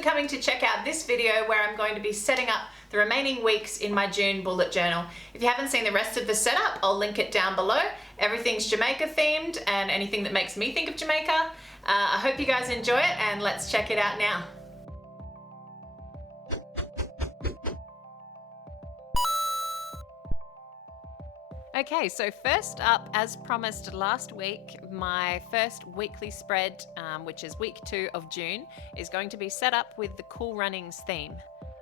for coming to check out this video where I'm going to be setting up the remaining weeks in my June bullet journal. If you haven't seen the rest of the setup, I'll link it down below. Everything's Jamaica themed and anything that makes me think of Jamaica. I hope you guys enjoy it, and let's check it out now. Okay, so first up, as promised last week, my first weekly spread, which is week 2 of June, is going to be set up with the Cool Runnings theme.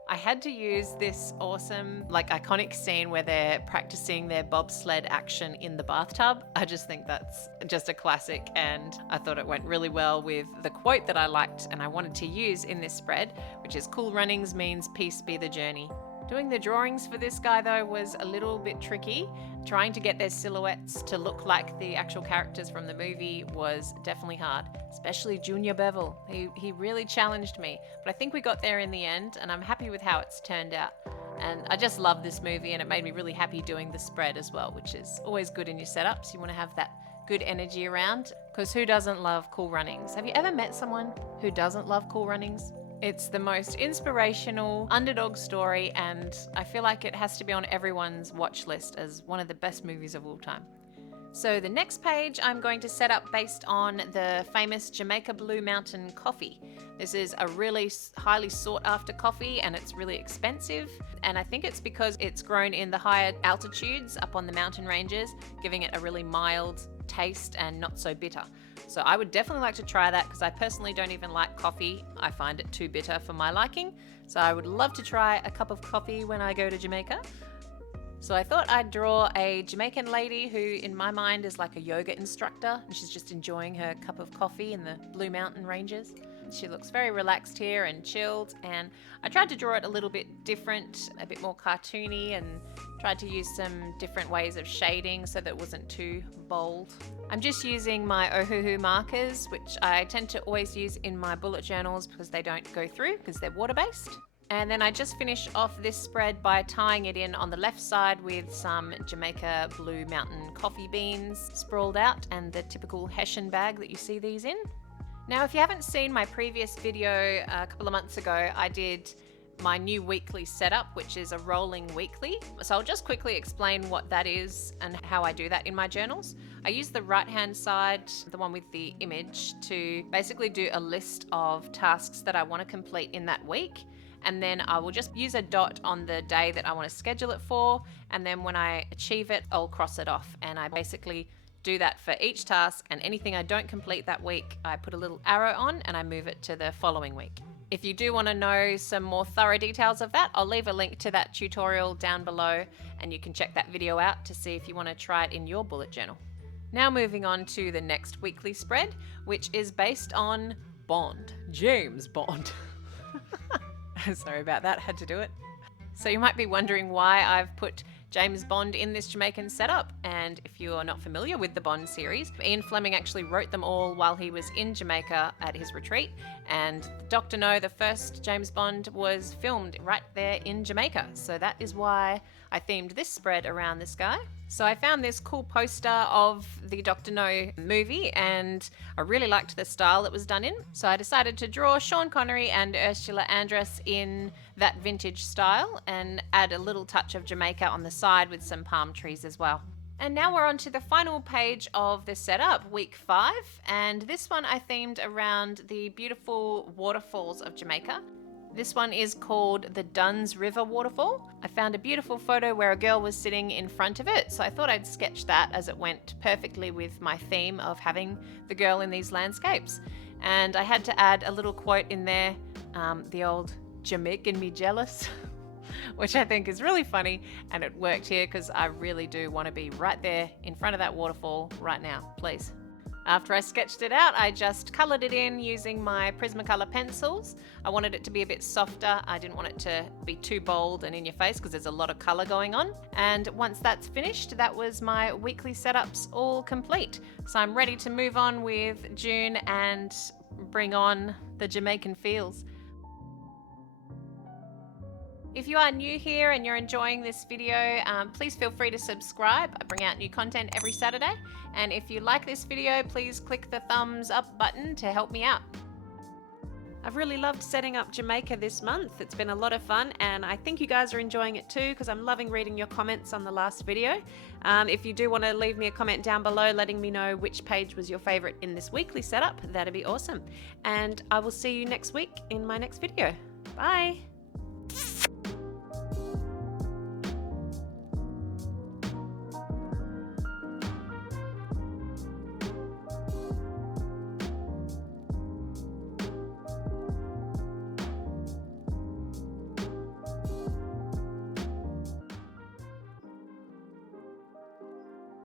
I had to use this awesome, iconic scene where they're practicing their bobsled action in the bathtub. I just think that's just a classic, and I thought it went really well with the quote that I liked and I wanted to use in this spread, which is "Cool Runnings means peace be the journey." Doing the drawings for this guy though was a little bit tricky. Trying to get their silhouettes to look like the actual characters from the movie was definitely hard, especially Junior Bevel. He really challenged me, but I think we got there in the end, and I'm happy with how it's turned out. And I just love this movie, and it made me really happy doing the spread as well, which is always good in your setups. You want to have that good energy around, because who doesn't love Cool Runnings? Have you ever met someone who doesn't love Cool Runnings? It's the most inspirational underdog story, and I feel like it has to be on everyone's watch list as one of the best movies of all time. So the next page I'm going to set up based on the famous Jamaica Blue Mountain coffee. This is a really highly sought after coffee, and it's really expensive, and I think it's because it's grown in the higher altitudes up on the mountain ranges, giving it a really mild taste and not so bitter. So I would definitely like to try that, because I personally don't even like coffee. I find it too bitter for my liking. So I would love to try a cup of coffee when I go to Jamaica. So I thought I'd draw a Jamaican lady who in my mind is like a yoga instructor, and she's just enjoying her cup of coffee in the Blue Mountain Ranges. She looks very relaxed here and chilled, and I tried to draw it a little bit different, a bit more cartoony, and tried to use some different ways of shading so that it wasn't too bold. I'm just using my Ohuhu markers, which I tend to always use in my bullet journals because they don't go through because they're water-based. And then I just finish off this spread by tying it in on the left side with some Jamaica Blue Mountain coffee beans sprawled out, and the typical Hessian bag that you see these in. Now, if you haven't seen my previous video a couple of months ago, I did my new weekly setup, which is a rolling weekly. So I'll just quickly explain what that is and how I do that in my journals. I use the right-hand side, the one with the image, to basically do a list of tasks that I want to complete in that week. And then I will just use a dot on the day that I want to schedule it for. And then when I achieve it, I'll cross it off. And I basically do that for each task, and anything I don't complete that week, I put a little arrow on and I move it to the following week. If you do want to know some more thorough details of that, I'll leave a link to that tutorial down below, and you can check that video out to see if you want to try it in your bullet journal. Now moving on to the next weekly spread, which is based on Bond, James Bond. Sorry about that, had to do it. So you might be wondering why I've put James Bond in this Jamaican setup, and if you are not familiar with the Bond series, Ian Fleming actually wrote them all while he was in Jamaica at his retreat, and Dr. No, the first James Bond, was filmed right there in Jamaica, so that is why I themed this spread around this guy. So I found this cool poster of the Dr. No movie, and I really liked the style that was done in. So I decided to draw Sean Connery and Ursula Andress in that vintage style and add a little touch of Jamaica on the side with some palm trees as well. And now we're on to the final page of the setup, week 5. And this one I themed around the beautiful waterfalls of Jamaica. This one is called the Dunn's River Waterfall. I found a beautiful photo where a girl was sitting in front of it, so I thought I'd sketch that, as it went perfectly with my theme of having the girl in these landscapes. And I had to add a little quote in there, the old "Jamaican me jealous," which I think is really funny, and it worked here because I really do want to be right there in front of that waterfall right now, please. After I sketched it out, I just coloured it in using my Prismacolor pencils. I wanted it to be a bit softer. I didn't want it to be too bold and in your face because there's a lot of colour going on. And once that's finished, that was my weekly setups all complete. So I'm ready to move on with June and bring on the Jamaican feels. If you are new here and you're enjoying this video, please feel free to subscribe. I bring out new content every Saturday. And if you like this video, please click the thumbs up button to help me out. I've really loved setting up Jamaica this month. It's been a lot of fun, and I think you guys are enjoying it too, because I'm loving reading your comments on the last video. If you do want to leave me a comment down below letting me know which page was your favorite in this weekly setup, that'd be awesome. And I will see you next week in my next video. Bye!